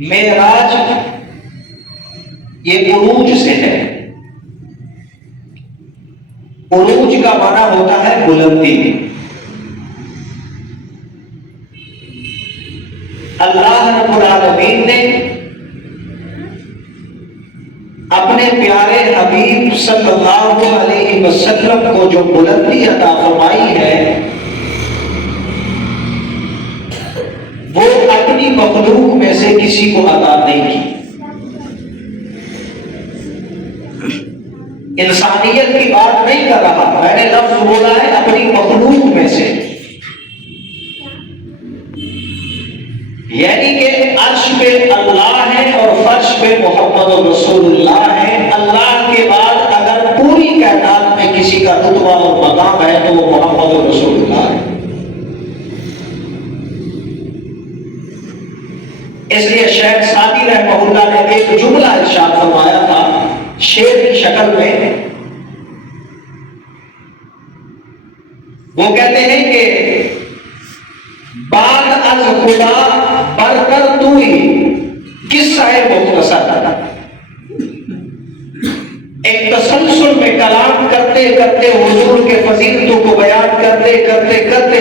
معراج یہ عروج سے ہے. عروج کا معنی ہوتا ہے بلندی. اللہ رب العالمین نے اپنے پیارے حبیب صلی اللہ علیہ وسلم کو جو بلندی عطا فرمائی ہے وہ اپنی مخلوق میں سے کسی کو عطا نہیں کی. انسانیت کی بات نہیں کر رہا، میں نے لفظ بولا ہے اپنی مخلوق میں سے، یعنی کہ عرش پہ اللہ ہے اور فرش پہ محمد رسول اللہ ہے. اللہ کے بعد اگر پوری کائنات میں کسی کا رتبہ اور مقام ہے تو وہ محمد رسول اللہ ہے. اس لیے شیخ سعدی رحمہ اللہ نے ایک جملہ ارشاد فرمایا تھا شعر کی شکل میں. وہ کہتے ہیں کہ بعد از خدا برتر تو ہی قصہ مختصر. ایک تسلسل میں کلام کرتے کرتے حضور کے فضیلتوں کو بیان کرتے کرتے کرتے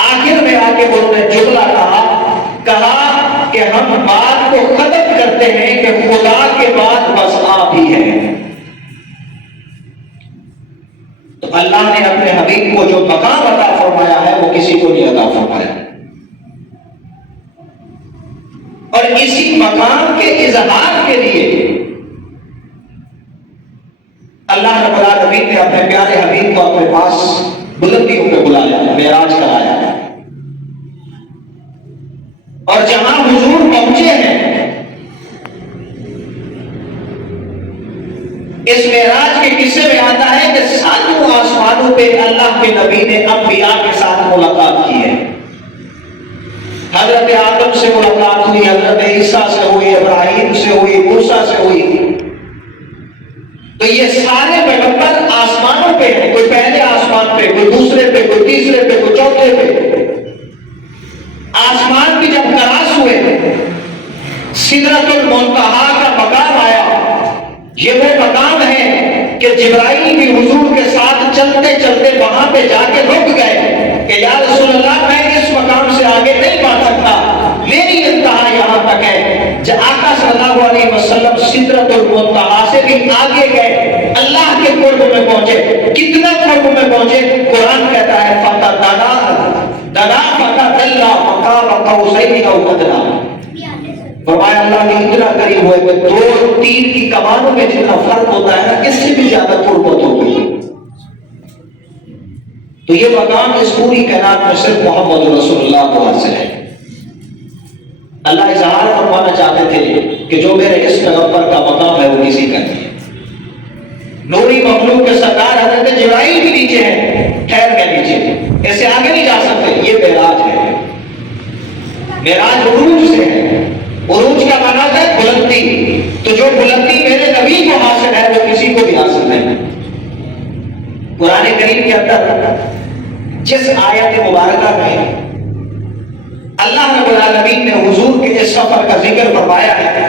آخر میں آ کے انہوں نے جملہ کہا کہ ہم بات کو ختم کرتے ہیں کہ خدا کے بعد بس آپ ہی ہیں. تو اللہ نے اپنے حبیب کو جو مقام عطا فرمایا ہے وہ کسی کو نہیں عطا فرمایا، اور اسی مقام کے اظہار کے لیے اللہ رب العالمین نے اپنے پیارے حبیب کو اپنے پاس بلندیوں پہ بلایا، معراج کرایا. اور جہاں حضور پہنچے ہیں اس معراج کے قصے میں آتا ہے کہ ساتوں آسمانوں پہ اللہ کے نبی نے انبیاء کے ساتھ ملاقات کی ہے. حضرت آدم سے ملاقات ہوئی، حضرت عیسیٰ سے ہوئی، ابراہیم سے ہوئی، موسیٰ سے ہوئی. تو یہ سارے پیغمبر آسمانوں پہ ہیں، کوئی پہلے آسمان پہ، کوئی دوسرے پہ، کوئی تیسرے پہ، کوئی چوتھے پہ. آسمان بھی جب کراس ہوئے سدرۃ المنتہا کا مقام آیا. یہ وہ مقام ہے کہ جبرائیل بھی حضور کے ساتھ چلتے چلتے وہاں پہ جا کے رک گئے کہ یا رسول اللہ میں اس مقام سے آگے نہیں پا سکتا، میری انتہا یہاں تک ہے. جب آقا صلی اللہ علیہ وسلم سدرۃ المنتہا سے بھی آگے گئے، اللہ کے قرب میں پہنچے. کتنا قرب میں پہنچے؟ قرآن کہتا ہے فرمایا اللہ نے اتنا قریب ہوئے کہ 2 تیر کی کمانوں میں جتنا فرق ہوتا ہے نا، اس سے بھی زیادہ قربت ہو گئی. تو یہ مقام اس پوری کائنات میں صرف محمد رسول اللہ کو حاصل ہے. اللہ اظہار فرمانا چاہتے تھے کہ جو میرے اس پیغمبر کا مقام ہے وہ کسی کا نہیں ہے. نوری مخلوق کے سرکار حضرت جبرائیل بھی نیچے ہیں، ٹھہر گئے نیچے، ایسے آگے نہیں جا سکتے. یہ معراج ہے. معراج عروج سے ہے. عروج کا معنی ہے بلندی. تو جو بلندی میرے نبی کو حاصل ہے وہ کسی کو بھی حاصل نہیں. قرآن کریم کے اندر جس آیت مبارکہ میں اللہ رب العالمین نے حضور کے اس سفر کا ذکر فرمایا ہے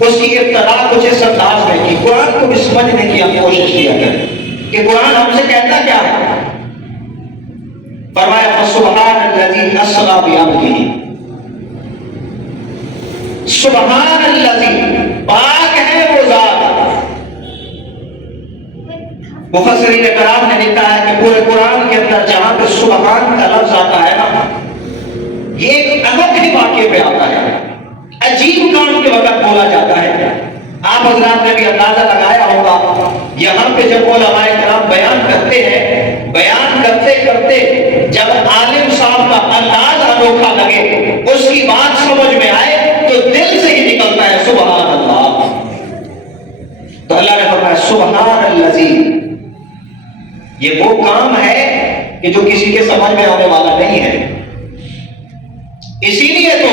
اس کی ابتدا کچھ اس انداز میں کی. قرآن کو بھی سمجھنے کی ہم کوشش کیا کریں کہ قرآن ہم سے کہتا کیا ہے. فرمایا فسبحان الذی اسری بعبدہ، سبحان الذی، پاک ہے وہ ذات. مفسرین کرام نے لکھا ہے کہ پورے قرآن کے اندر جہاں پہ سبحان کا لفظ آتا ہے نا، یہ ایک انوکھے واقعے پہ آتا ہے، عجیب کام کے وقت بولا جاتا ہے. آپ حضرات نے بھی اندازہ لگایا ہوگا یہاں پہ جب علماء کرام بیان کرتے ہیں، بیان کرتے کرتے جب عالم صاحب کا انداز انوکھا لگے، اس کی بات سمجھ میں آئے تو دل سے ہی نکلتا ہے سبحان اللہ. تو اللہ نے فرمایا سبحان الذی، یہ وہ کام ہے کہ جو کسی کے سمجھ میں آنے والا نہیں ہے. اسی لیے تو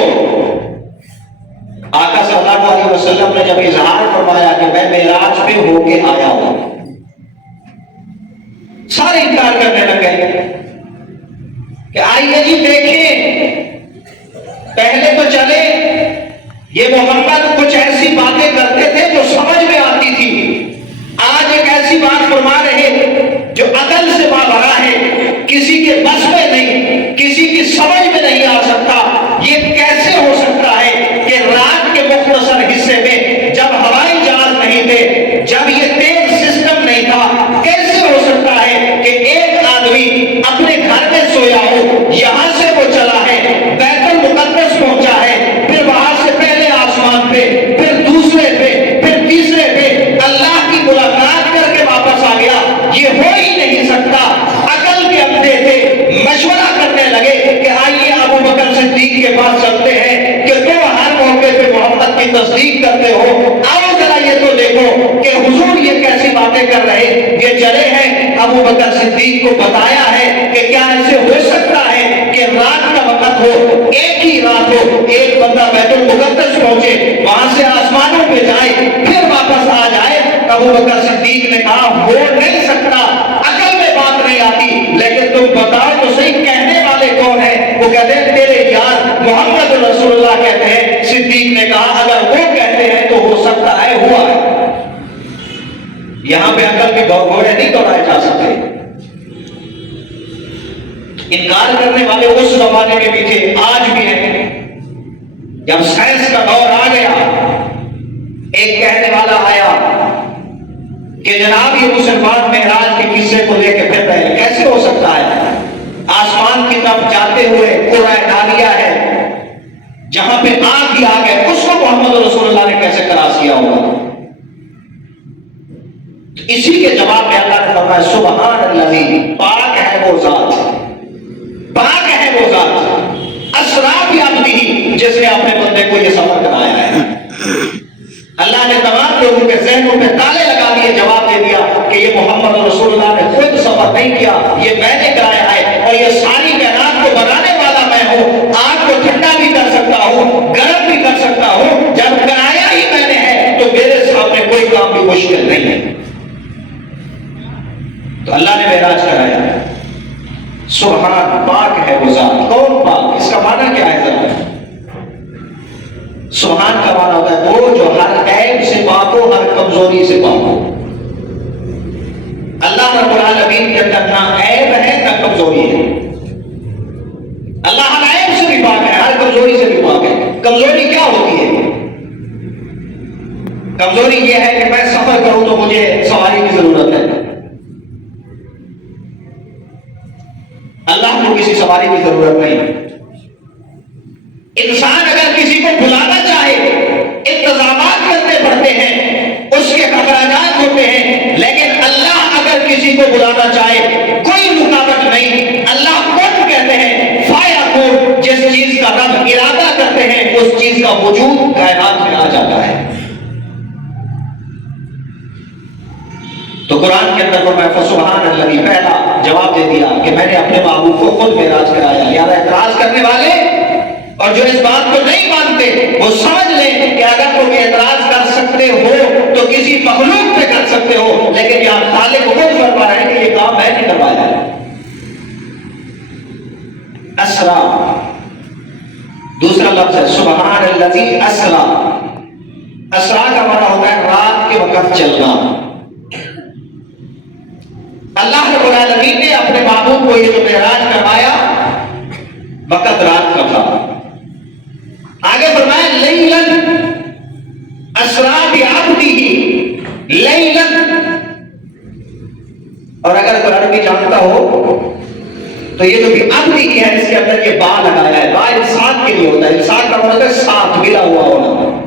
آقا صلی اللہ علیہ وسلم نے جب اظہار فرمایا کہ میں معراج پہ ہو کے آیا ہوں، سارے انکار کرنے لگے کہ آئیے جی دیکھیں، پہلے تو چلے یہ محمد کچھ ایسی باتیں کرتے تھے جو سمجھ میں آتی تھی، آج ایک ایسی بات فرما رہے جو عقل سے ماورا ہے، کسی کے بس میں نہیں، کسی کی سمجھ میں نہیں آ سکتا۔ یہ کیسے ہو سکتا ہے کہ رات کے مختصر حصے میں جب ہوائی جہاز نہیں تھے، جب یہ تیز سسٹم نہیں تھا، کیسے ہو سکتا ہے کہ ایک آدمی اپنے گھر میں سویا ہو، یہاں سے وہ چلا ہے، بیت المقدس پہنچا ہے، پھر وہاں سے پہلے آسمان پہ، پھر دوسرے پہ، پھر تیسرے پہ اللہ کی ملاقات کر کے واپس آ گیا؟ یہ ہو ہی نہیں سکتا۔ عقل کے اندھے تھے، مشورہ کرنے لگے کہ آئیے ابو بکر صدیق کے پاس چلتے ہیں کہ تم ہر موقع پہ محمد کی تصدیق کرتے ہو، آؤ ذرا یہ تو دیکھو کہ حضور یہ کیسی باتیں کر رہے۔ یہ چلے ہیں، ابو بکر صدیق کو بتایا ہے کہ کیا ایسے ہو سکتا ہے کہ رات کا وقت ہو، ایک ہی رات ہو، ایک بندہ بیت المقدس پہنچے، وہاں سے آسمانوں پہ جائے، پھر واپس آ جائے؟ ابو بکر صدیق نے کہا ہو نہیں سکتا، عقل میں بات نہیں آتی، لیکن تم بتاؤ تو صحیح کہنے والے کون ہیں؟ وہ کہتے ہیں تیرے یار محمد رسول اللہ کہتے ہیں۔ صدیق نے کہا اگر وہ کہتے ہیں تو ہو سکتا ہے، ہوا ہے۔ یہاں پہ عقل کے گھوڑے نہیں دوڑائے جا سکتے۔ انکار کرنے والے اس زمانے میں بھی تھے، آج بھی ہیں۔ جب سائنس کا دور آ گیا، ایک کہنے والا آیا کہ جناب یہ مسلمان معراج کے قصے کو لے کے پھر رہے ہیں، کیسے ہو سکتا ہے؟ آسمان کی طرف جاتے ہوئے قرہ ڈالیا ہے جہاں پہ آگ ہی آگ ہے، اس کو محمد رسول اللہ نے کیسے کراس کیا ہوگا؟ اسی کے جواب میں اللہ نے فرمایا سبحان اللہ، پاک ہے وہ ذات، پاک ہے وہ ذات اسرا بعبدہ، جس نے اپنے بندے کو یہ سفر کرایا ہے۔ اللہ نے تمام لوگوں کے ذہنوں پہ تالے لگا دیے، جواب دے دیا کہ یہ محمد رسول اللہ نے خود سفر نہیں کیا، یہ میں نے کرایا ہے، اور یہ ساری کائنات کو بنانے والا میں ہوں، آگ کو ٹھنڈا بھی کر سکتا ہوں، گرم بھی کر سکتا ہوں، جب کرایا ہی میں نے ہے تو میرے سامنے کوئی کام بھی مشکل نہیں ہے۔ تو اللہ نے معراج کرایا ہے۔ سبحان، پاک ہے وہ ذات۔ کون پاک؟ اس کا معنی کیا ہے ذرا؟ سبحان کا معنی ہوتا ہے وہ جو ہر عیب سے پاک ہو، ہر کمزوری سے پاک ہو۔ اللہ رب العالمین کے اندر نہ عیب ہے نہ کمزوری ہے۔ اللہ ہر عیب سے بھی پاک ہے، ہر کمزوری سے بھی پاک ہے۔ کمزوری کیا ہوتی ہے؟ کمزوری یہ ہے کہ میں سفر کروں تو مجھے سواری کی ضرورت ہے۔ اللہ کو کسی سواری کی ضرورت نہیں۔ انسان اگر کسی کو بلانا چاہے انتظامات کرنے پڑتے ہیں، اس کے اخراجات ہوتے ہیں، لیکن اللہ اگر کسی کو بلانا چاہے کوئی رکاوٹ نہیں۔ اللہ کون کہتے ہیں؟ فایکون، جس چیز کا رب ارادہ کرتے ہیں اس چیز کا وجود کائنات میں آ جاتا ہے۔ تو قرآن کے اندر فرمایا فسبحان الذی، پہلا جواب دے دیا کہ میں نے اپنے محبوب کو خود معراج کرایا۔ یاد اعتراض کرنے والے اور جو اس بات کو نہیں مانتے وہ سمجھ لیں کہ اگر تم اعتراض کر سکتے ہو تو کسی مخلوق پہ کر سکتے ہو، لیکن یہاں خالق خود فرما رہے ہیں کہ یہ کام میں نے کروایا ہے۔ اسرا دوسرا لفظ ہے سبحان الذی اسرا۔ اسرا کا معنی ہوتا ہے رات کے وقت چلنا۔ اللہ رب العالمین نے اپنے محبوب کو یہ جو معراج کروایا وقت رات کا تھا۔ آگے فرمایا لیلاً اسرا بعبدہ لیلاً، اور اگر کوئی عربی جانتا ہو تو یہ جو بھی عبدی ہے اس کے اندر یہ با لگایا ہے، با انسان کے لیے ہوتا ہے، انسان کا مطلب ہے ساتھ ملا ہوا ہونا۔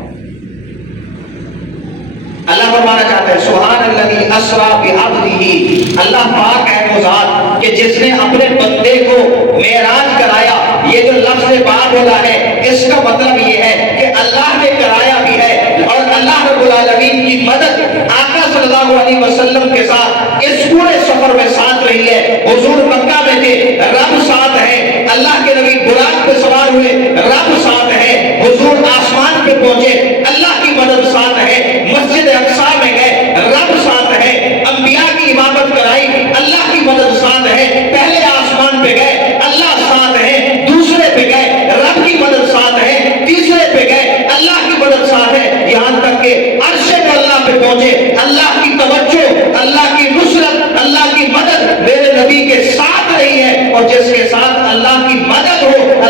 اللہ فرمانا چاہتا ہے سبحان الذی اسرا بعبدہ، اللہ پاک ہے وہ ذات کہ جس نے اپنے بندے کو معراج کرایا۔ یہ جو لفظ با بولا ہے اس کا مطلب یہ ہے کہ اللہ نے کرایا بھی ہے، اور اللہ رب العالمین کی مدد آقا صلی اللہ علیہ وسلم کے ساتھ اس پورے سفر میں ساتھ رہی ہے۔ حضور مکہ میں تھے، رب ساتھ ہے، اللہ کے نبی براق پہ سوار ہوئے، رب ساتھ ہے، حضور آسمان پہ پہنچے، اللہ کی مدد ساتھ ہے، مسجد اقصی میں گئے، رب ساتھ ہے، انبیاء کی امامت کرائی، اللہ کی مدد ساتھ ہے، پہلے آسمان پہ گئے اللہ ساتھ ہے، دوسرے پہ گئے رب کی مدد ساتھ ہے، تیسرے پہ گئے اللہ کی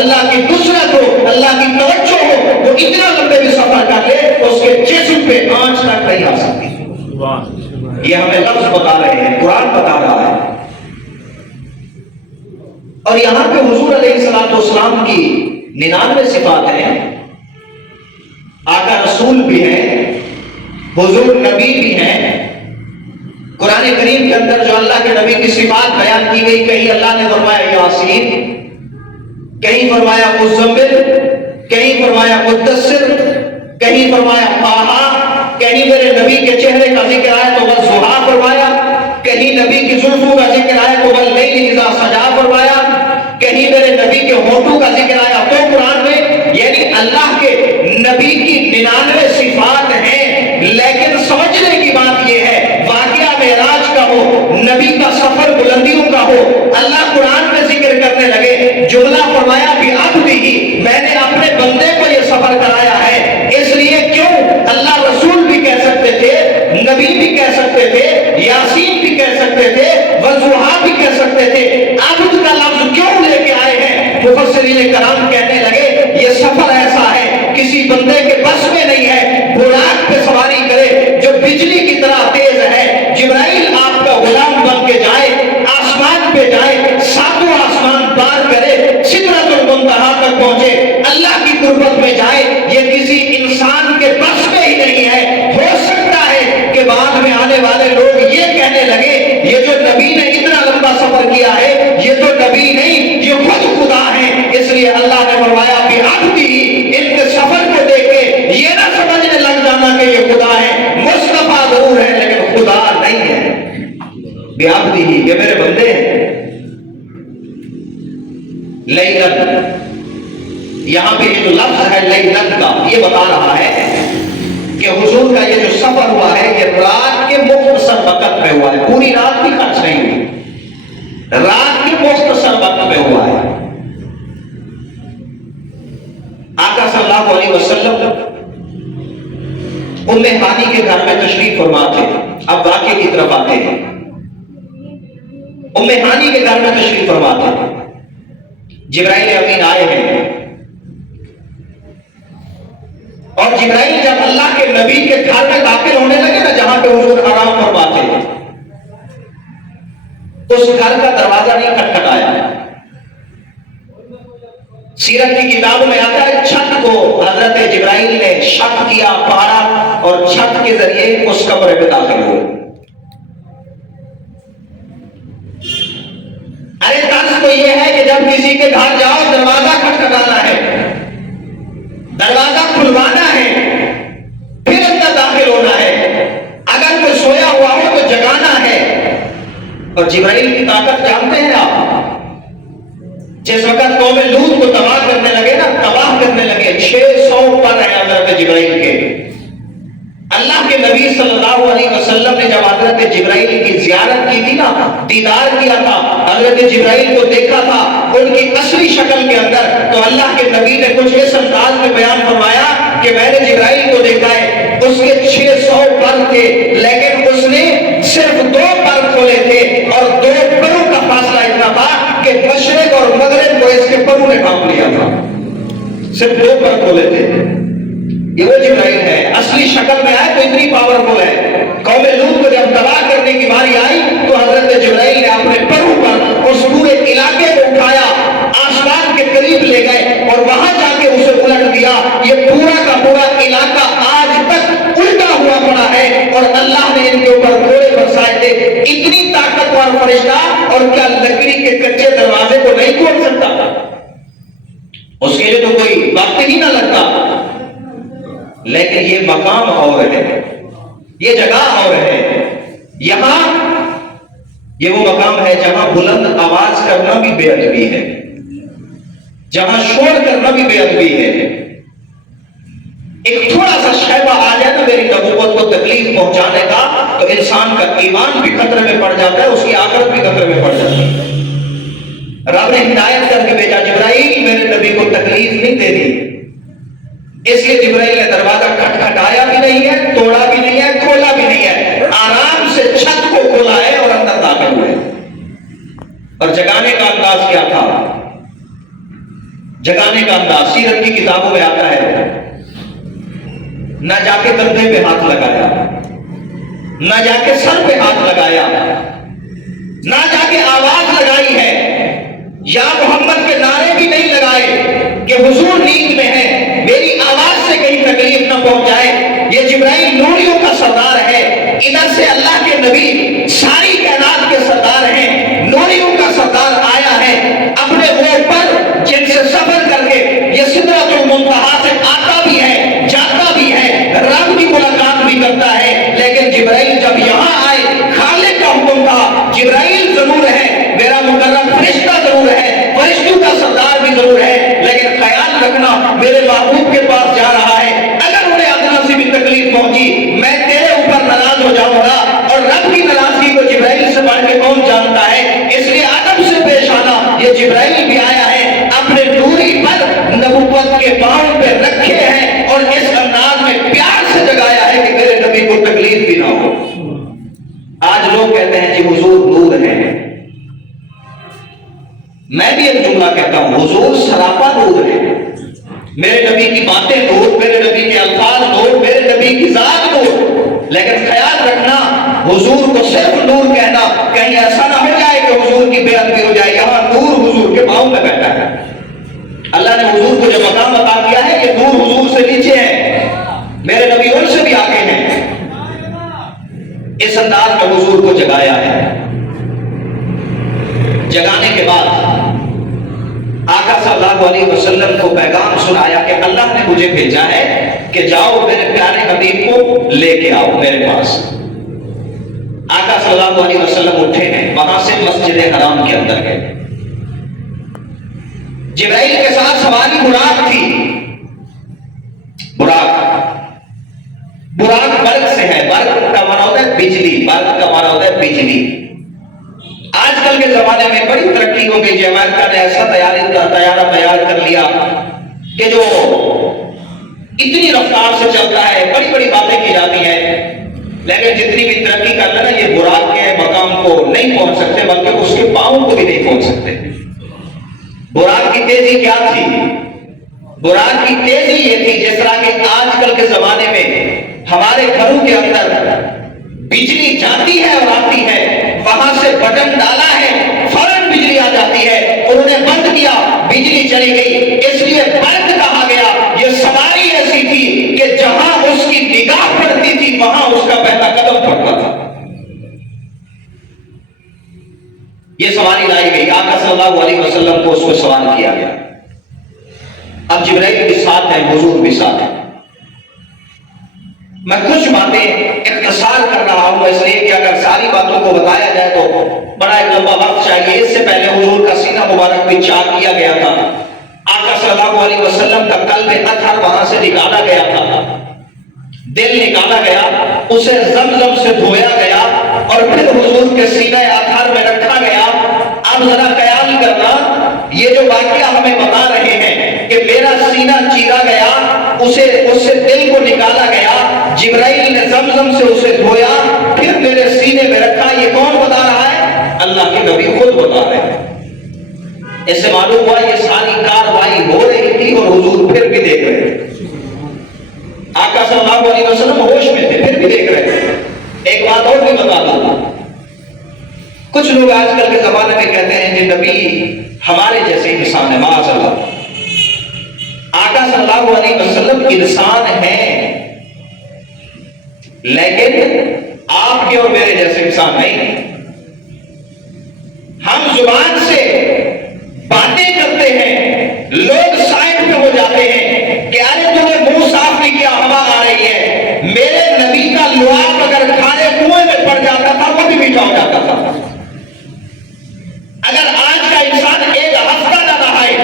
اللہ کی نصرت ہو، اللہ کی توجہ ہو، وہ اتنا لمبے بھی سفر کر لے اس کے جسم پہ آنچ تک نہیں آ سکتی۔ یہ ہمیں لفظ بتا رہے ہیں، قرآن بتا رہا ہے۔ اور یہاں پہ حضور علیہ الصلوۃ والسلام کی 99 صفات ہیں۔ آقا رسول بھی ہیں، حضور نبی بھی ہیں۔ قرآن کریم کے اندر جو اللہ کے نبی کی صفات بیان کی گئی، کہیں اللہ نے فرمایا یاسین، کہیں فرمایا مزمل، کہیں فرمایا مدثر، کہیں فرمایا طٰہٰ، کہیں میرے نبی کے چہرے کا ذکر آیا تو والضحیٰ فرمایا، کہیں نبی کی زلفوں کا ذکر آیا تو واللیل اذا سجا فرمایا، کہیں میرے نبی کے ہونٹوں کا ذکر آیا تو قرآن میں۔ یعنی اللہ کے نبی کی 99 صفات ہیں، لیکن سمجھنے کی بات یہ ہے واقعہ معراج کا ہو، نبی کا سفر بلندیوں کا ہو، اللہ قرآن میں ذکر کرنے لگے، جملہ فرمایا بعبدہ، میں نے اپنے بندے کو یہ سفر کرایا ہے۔ اس لیے کیوں اللہ رسول بھی کہہ سکتے تھے، نبی بھی کہہ سکتے تھے، یاسین بھی کہہ سکتے تھے، والضحیٰ بھی کہہ سکتے تھے، عبد کا لفظ کیوں لے کے آئے ہیں؟ مفسرین کرام کہنے لگے یہ سفر ایسا ہے کسی بندے کے بس میں نہیں ہے، براق پہ سواری کرے جو بجلی کی طرح تیز ہے، جبرائیل آپ کا غلام بن کے جائے، آسمان پہ جائے، ساتوں آسمان پار کرے، سدرۃ المنتہا تک پہنچے، اللہ کی قربت میں جائے، یہ کسی انسان کے بس میں ہی نہیں ہے۔ ہو سکتا ہے کہ بعد میں آنے والے لوگ یہ کہنے لگے یہ جو نبی نے اتنا لمبا سفر کیا ہے یہ تو نبی نہیں، یہ خود خدا ہے۔ اس لیے اللہ نے فرمایا بعبدہ، ان کے سفر کو دیکھ کے یہ نہ سمجھنے لگ جانا کہ یہ خدا ہے، مصطفیٰ ضرور ہے لیکن خدا نہیں ہے۔ بعبدہ، یہ میرے بندے ہیں۔ لیلن، یہاں پہ یہ جو لفظ ہے لیلن کا، یہ بتا رہا ہے کہ حضور کا یہ جو سفر ہوا ہے یہ رات کے مختصر وقت میں ہوا ہے، پوری رات بھی خرچ نہیں ہوئی، رات کے مختصر وقت میں ہوا ہے۔ آقا صلی اللہ علیہ وسلم ام ہانی کے گھر میں تشریف فرما تھے۔ اب واقعے کی طرف آتے ہیں۔ ام ہانی کے گھر میں تشریف فرما تھے، جبرائیل امین آئے ہیں، اور جبرائیل جب اللہ کے نبی کے گھر میں داخل ہونے لگے نا جہاں پہ حضور آرام فرماتے ہیں، اس گھر کا دروازہ نہیں کھٹکھٹایا۔ سیرت کی کتابوں میں آتا ہے چھت کو حضرت جبرائیل نے شق کیا، پاڑا، اور چھت کے ذریعے اس کمرے میں داخل ہوئے۔ ارے طرز تو یہ ہے کہ جب کسی کے گھر جاؤ دروازہ کھٹکھٹانا ہے، دروازہ کھلوانا ہے، پھر اندر داخل ہونا ہے، اگر کوئی سویا ہوا ہو تو جگانا ہے۔ اور جبرائیل کی طاقت جانتے ہیں آپ؟ جس وقت قوم لوط کو تباہ کرنے لگے نا، تباہ کرنے لگے، 600 پر ہیں حضرت جبرائیل کے۔ اللہ کے نبی صلی اللہ علیہ وسلم نے جب حضرت جبرائیل کی زیارت کی تھی نا، دیدار کیا تھا، حضرت جبرائیل کو دیکھا تھا ان کی اصلی شکل کے اندر، تو اللہ کے نبی نے کچھ اس انداز میں بیان فرمایا کہ میں نے جبرائیل کو دیکھا ہے، اس کے 600 پر تھے، لیکن اس نے صرف 2 پر کھولے تھے، اور 2 پروں کا فاصلہ اتنا تھا کہ مشرق اور مغرب کو اس کے پروں نے ڈھانپ لیا تھا، صرف 2 پر کھولے تھے۔ یہ وہ جبرائیل ہے، اصلی شکل میں آئے تو اتنی پاورفل ہے۔ قوم لوط کو جب تباہ کرنے کی باری آئی تو حضرت جبرائیل نے اپنے پروں پر اس پورے علاقے کو اٹھایا، آسمان کے قریب لے گئے اور وہاں جا کے اسے الٹ دیا۔ یہ پورا کا پورا علاقہ آج تک الٹا ہوا پڑا ہے، اور اللہ نے ان کے اوپر گھوڑے برسائے تھے۔ اتنی طاقتور فرشتہ، اور کیا لکڑی کے کچے دروازے کو نہیں کھول سکتا؟ اس کے لیے تو کوئی وقت ہی نہ لگتا۔ لیکن یہ مقام اور ہے، یہ جگہ اور ہے، یہاں یہ وہ مقام ہے جہاں بلند آواز کرنا بھی بے ادبی ہے، جہاں شور کرنا بھی بے ادبی ہے۔ ایک تھوڑا سا شیبہ آ جائے نا میری نبوت کو تکلیف پہنچانے کا، تو انسان کا ایمان بھی خطرے میں پڑ جاتا ہے، اس کی آخرت بھی خطرے میں پڑ جاتی ہے۔ رب نے ہدایت کر کے بھیجا، جبرائیل میرے نبی کو تکلیف نہیں دے دی، اس لیے جبرائیل نے دروازہ کھٹکھٹایا بھی نہیں ہے، توڑا بھی نہیں ہے، کھولا بھی نہیں ہے، آرام سے چھت کو کھولا ہے اور اندر داخل ہوئے۔ اور جگانے کا انداز کیا تھا؟ جگانے کا انداز سیرت کی کتابوں میں آتا ہے، نہ جا کے کندھے پہ ہاتھ لگایا، نہ جا کے سر پہ ہاتھ لگایا، نہ جا کے آواز لگائی ہے، یا محمد کے نعرے بھی نہیں لگائے کہ حضور نیند میں ہے، میری آواز سے کہیں تکلیف نہ پہنچ جائے۔ یہ جبرائیل نوریوں کا سردار ہے، ادھر سے اللہ کے نبی ساری کائنات کے سردار ہیں، نوریوں کا سردار آیا ہے اپنے وہ پر جن سے سفر کر کے یہ سدرۃ المنتہا سے آتا بھی ہے، جاتا بھی ہے، رب کی ملاقات بھی کرتا ہے۔ لیکن جبرائیل جب یہاں آئے، خالق کا حکم تھا، جبرائیل ضرور ہے، میرا مقرب فرشتہ ضرور ہے، فرشتوں کا سردار بھی ضرور ہے، لیکن خیال رکھنا میرے محبوب کے پاس جا رہا ہے، اگر انہیں ادنا سی بھی تکلیف پہنچی میں تیرے اوپر ناراض ہو جاؤں گا، اور رب کی ناراضگی کو جبرائیل سے بڑھ کے کون جانتا ہے؟ اس لیے ادب سے پیش آنا۔ یہ جبرائیل بھی آیا ہے، اپنے دوری پر نبوت کے پاؤں پہ رکھے ہیں اور اس انداز میں پیار سے جگایا ہے کہ میرے نبی کو تکلیف بھی نہ ہو۔ آج لوگ کہتے ہیں جی حضور نور ہے، میں بھی ایک جملہ کہتا ہوں، حضور سراپا نور ہے، میرے نبی کی باتیں نور، میرے نبی کے الفاظ نور، میرے نبی کی ذات نور، لیکن خیال رکھنا حضور کو صرف نور کہنا کہیں ایسا نہ ہو جائے کہ حضور کی بے ادبی ہو جائے۔ یہاں نور حضور کے پاؤں میں بیٹھا ہے، اللہ نے حضور کو جو مقام عطا کیا ہے یہ نور حضور سے نیچے ہے، میرے نبی ان سے بھی آگے ہیں۔ اس انداز میں حضور کو جگایا ہے۔ جگانے کے بعد آقا صلی اللہ علیہ وسلم کو پیغام سنایا کہ اللہ نے مجھے بھیجا ہے کہ جاؤ میرے پیارے حبیب کو لے کے آؤ میرے پاس۔ آقا صلی اللہ علیہ وسلم اٹھے ہیں، وہاں سے مسجد حرام کے اندر گئے۔ جبرائیل کے ساتھ سواری براق تھی، براق برق سے ہے، برق کا معنی ہوتا ہے بجلی، برق کا معنی ہوتا ہے بجلی۔ آج کل کے زمانے میں بڑی ترقی ہو گئی، امریکہ نے ایسا طیارہ تیار کر لیا کہ جو اتنی رفتار سے چلتا ہے، بڑی بڑی باتیں کی جاتی ہیں، لیکن جتنی بھی ترقی کر لینا یہ براق کے مقام کو نہیں پہنچ سکتے، بلکہ اس کے پاؤں کو بھی نہیں پہنچ سکتے۔ براق کی تیزی کیا تھی؟ براق کی تیزی یہ تھی جس طرح کہ آج کل کے زمانے میں ہمارے گھروں کے اندر بجلی جاتی ہے اور آتی ہے، وہاں سے بٹن ڈالا ہے فوراً بجلی آ جاتی ہے، انہوں نے بند کیا بجلی چلی گئی، اس لیے برق کہا گیا۔ یہ سواری ایسی تھی کہ جہاں اس کی نگاہ پڑتی تھی وہاں اس کا پہلا قدم پڑتا تھا۔ یہ سواری لائی گئی، آقا صلی اللہ علیہ وسلم کو اس کو سوار کیا گیا۔ اب جبرائیل بھی ساتھ ہے، حضور بھی ساتھ ہے۔ میں کچھ باتیں اختصار کر رہا ہوں اس لیے کہ اگر ساری باتوں کو بتایا جائے تو بڑا ایک لمبا وقت چاہیے۔ اس سے پہلے حضور کا سینہ مبارک بھی چاک کیا گیا تھا، آقا صلی اللہ علیہ وسلم کا قلب اطہر وہاں سے نکالا گیا تھا، دل نکالا گیا، اسے زمزم سے دھویا گیا اور پھر حضور کے سینہ اطہر میں رکھا گیا۔ اب ذرا خیال کرنا، یہ جو واقعہ ہمیں بتا رہے ہیں کہ میرا سینہ چیرا گیا، اس سے دل کو نکالا گیا، جبرائیل نے زمزم سے اسے دھویا، پھر میرے سینے میں رکھا، یہ کون بتا رہا ہے؟ اللہ کے نبی خود بتا رہے ہیں۔ اس سے معلوم ہوا یہ ساری کاروائی ہو رہی تھی اور حضور پھر بھی دیکھ رہے تھے۔ آقا صلی اللہ علیہ وسلم ہوش میں تھے، پھر بھی دیکھ رہے تھے۔ ایک بات اور بھی بتا دوں، کچھ لوگ آج کل کے زمانے میں کہتے ہیں کہ نبی ہمارے جیسے انسان ہے، معاذ اللہ۔ آقا صلی اللہ علیہ وسلم انسان ہیں لیکن آپ کے اور میرے جیسے انسان نہیں۔ ہم زبان سے باتیں کرتے ہیں، لوگ سائڈ پہ ہو جاتے ہیں کہ ارے تم نے منہ صاف نہیں کیا، ہوا آ رہی ہے۔ میرے نبی کا لعاب اگر کھانے کنویں میں پڑ جاتا تھا وہ بھی میٹھا ہو جاتا تھا۔ اگر آج کا انسان ایک ہفتہ نہ نہائے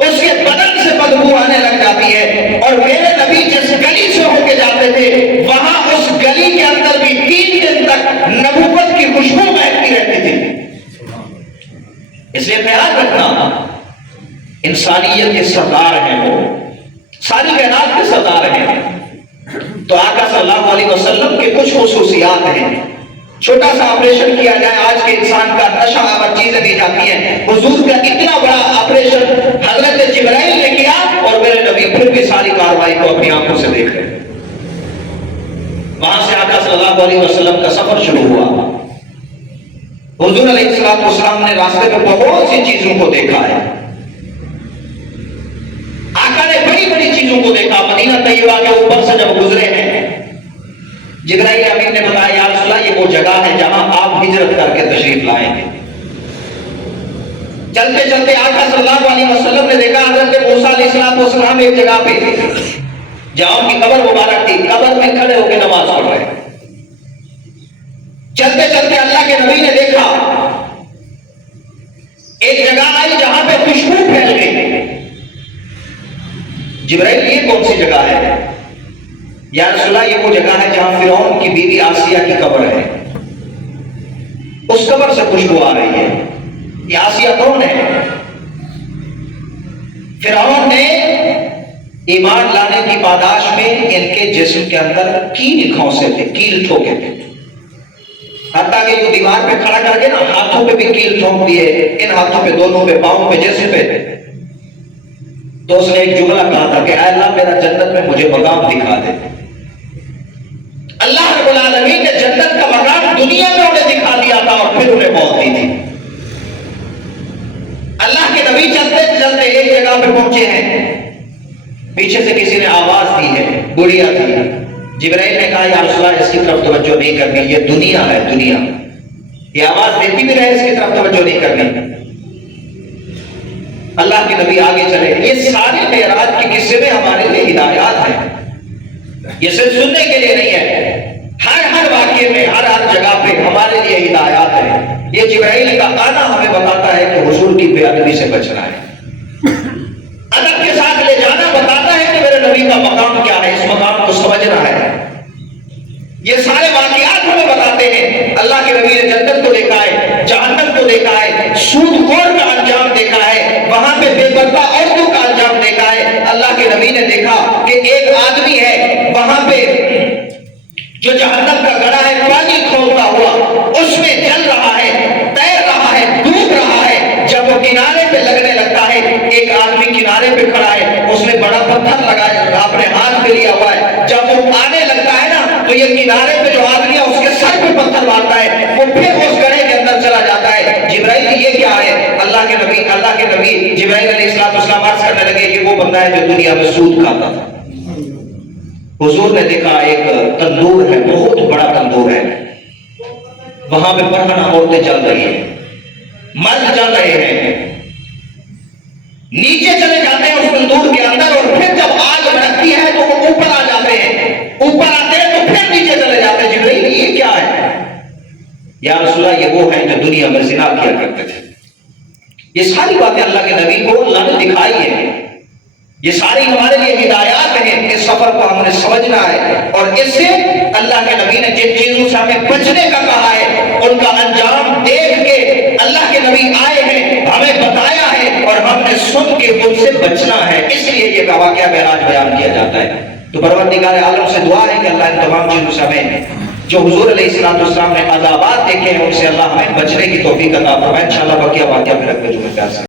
اس کے بدن سے بدبو آنے لگ جاتی ہے، اور میرے نبی جس گلی سے ہو کے جاتے تھے وہاں اس گلی کے اندر بھی 3 دن تک نبوت کی خوشبو مہکتی رہتی تھی۔ اس لیے خیال رکھنا، انسانیت کے سردار ہیں، وہ ساری کائنات کے سردار ہیں۔ تو آقا صلی اللہ علیہ وسلم کے کچھ خصوصیات ہیں چھوٹا سا آپریشن کیا جائے، آج کے انسان کا نشہ آور چیزیں دی جاتی ہیں، حضور کا اتنا بڑا آپریشن حضرت جبرائیل نے کیا اور میرے نبی پھر بھی ساری کاروائی کو اپنی آنکھوں سے دیکھ رہے ہیں۔ وہاں سے آقا صلی اللہ علیہ وسلم کا سفر شروع ہوا۔ حضور علیہ السلام نے راستے میں بہت سی چیزوں کو دیکھا ہے۔ آقا نے بڑی بڑی چیزوں کو دیکھا۔ مدینہ طیبہ کے اوپر سے جب گزرے ہیں، جبرائیل امین نے بتایا یا رسول اللہ یہ وہ جگہ ہے جہاں آپ ہجرت کر کے تشریف لائیں گے۔ چلتے چلتے آقا صلی اللہ علیہ وسلم نے دیکھا حضرت موسیٰ علیہ السلام ایک جگہ پہ جہاں ان کی قبر مبارک تھی، قبر میں کھڑے ہو کے نماز پڑھ رہے ہیں۔ چلتے چلتے اللہ کے نبی نے دیکھا ایک جگہ آئی جہاں پہ خوشبو پھیل گئی۔ جبرائیل یہ کون سی جگہ ہے؟ یا رسول اللہ یہ وہ جگہ ہے جہاں فرعون کی بیوی آسیہ کی قبر ہے، اس قبر سے خوشبو آ رہی ہے۔ یہ آسیہ کون ہے؟ فرعون نے ایمان لانے کی پاداش میں ان کے جسم کے اندر کیل کھوسے تھے، کیل ٹھوکے تھے، حتیٰ کہ جو دیوار پہ کھڑا کر کے نا ہاتھوں پہ بھی کیل ٹھوک دیے، ان ہاتھوں پہ، دونوں پہ، پاؤں پہ، جسم پہ۔ تو اس نے ایک جملہ کہا تھا کہ اے اللہ میرا جنت میں مجھے مقام دکھا دے۔ اللہ رب العالمین نے جنت کا مقام دنیا میں انہیں دکھا دیا تھا اور پھر انہیں موت دی تھی۔ اللہ کے نبی چلتے چلتے ایک جگہ پہ پہنچے ہیں، پیچھے سے کسی نے آواز دی ہے، بڑھیا تھی۔ جبرائیل نے کہا یا رسول اللہ اس کی طرف توجہ نہیں کرنی، یہ دنیا ہے، دنیا۔ یہ آواز دیتی بھی رہے، اس کی طرف توجہ نہیں کرنی۔ اللہ کے نبی آگے چلے۔ یہ سارے معراج کے قصے میں ہمارے لیے ہدایات ہیں، یہ صرف سننے کے لیے نہیں ہے، ہر واقعے میں، ہر جگہ پہ ہمارے لیے ہدایات ہیں۔ یہ جبرائیل کا آنا ہمیں بتاتا ہے کہ حضور کی بے ادبی سے بچنا ہے، ادب کے ساتھ لے جانا بتاتا ہے کہ میرے نبی کا مقام کیا ہے، اس مقام کو سمجھنا ہے۔ یہ سارے واقعات ہمیں بتاتے ہیں اللہ کے نبی نے جنت کو دیکھا ہے، جہنم کو دیکھا ہے، سود خور کا انجام دیکھا ہے، وہاں پہ بے پردہ عورتوں کا انجام دیکھا ہے۔ اللہ کے نبی نے دیکھا کہ ایک آدمی ہے وہاں پہ جو جہنم کا گڑھا ہے، پانی کھولتا ہوا اس میں جل رہا ہے، تیر رہا ہے، ڈوب رہا ہے۔ جب وہ کنارے پہ لگنے لگتا ہے، ایک آدمی کنارے پہ کھڑا ہے، اس نے بڑا پتھر لگایا اپنے ہاتھ پہ لیا ہوا ہے۔ جب وہ آنے لگتا ہے نا تو یہ کنارے پہ جو آدمی ہے اس کے سر پہ پتھر مارتا ہے، وہ پھر اس گڑھے کے اندر چلا جاتا ہے۔ جبرائیل یہ کیا ہے؟ اللہ کے نبی جبرائیل علیہ السلام عرض کرنے لگے کہ وہ بندہ ہے جو دنیا میں سود کھاتا تھا۔ حضور نے دیکھا ایک تندور ہے، بہت بڑا تندور ہے، وہاں پہ برہنہ عورتیں جل رہی ہیں، مرد جل رہے ہیں، نیچے چلے جاتے ہیں اس تندور کے اندر، اور پھر جب آگ بھڑکتی ہے تو وہ اوپر آ جاتے ہیں، اوپر آتے ہیں تو پھر نیچے چلے جاتے ہیں۔ جبرائیل یہ کیا ہے؟ یا رسول اللہ یہ وہ ہیں جو دنیا میں زنا کیا کرتے تھے۔ یہ ساری باتیں اللہ کے نبی کو اللہ نے دکھائی ہیں، یہ ساری ہمارے لیے ہدایات ہیں۔ اس سفر کو ہم نے سمجھنا ہے، اور اس سے اللہ کے نبی نے جن چیزوں سے ہمیں بچنے کا کہا ہے ان کا انجام دیکھ کے اللہ کے نبی آئے ہیں، ہمیں بتایا ہے، اور ہم نے سن کے ان سے بچنا ہے۔ اس لیے یہ واقعہ معراج بیان کیا جاتا ہے۔ تو پروردگار عالم سے دعا ہے کہ اللہ ان تمام چیزوں سے ہمیں جو حضور علیہ السلام نے عذابات دیکھے ہیں ان سے اللہ ہمیں بچنے کی توفیق عطا فرمائے۔ انشاءاللہ بقیہ واقعہ پھر اگلے جمعے سے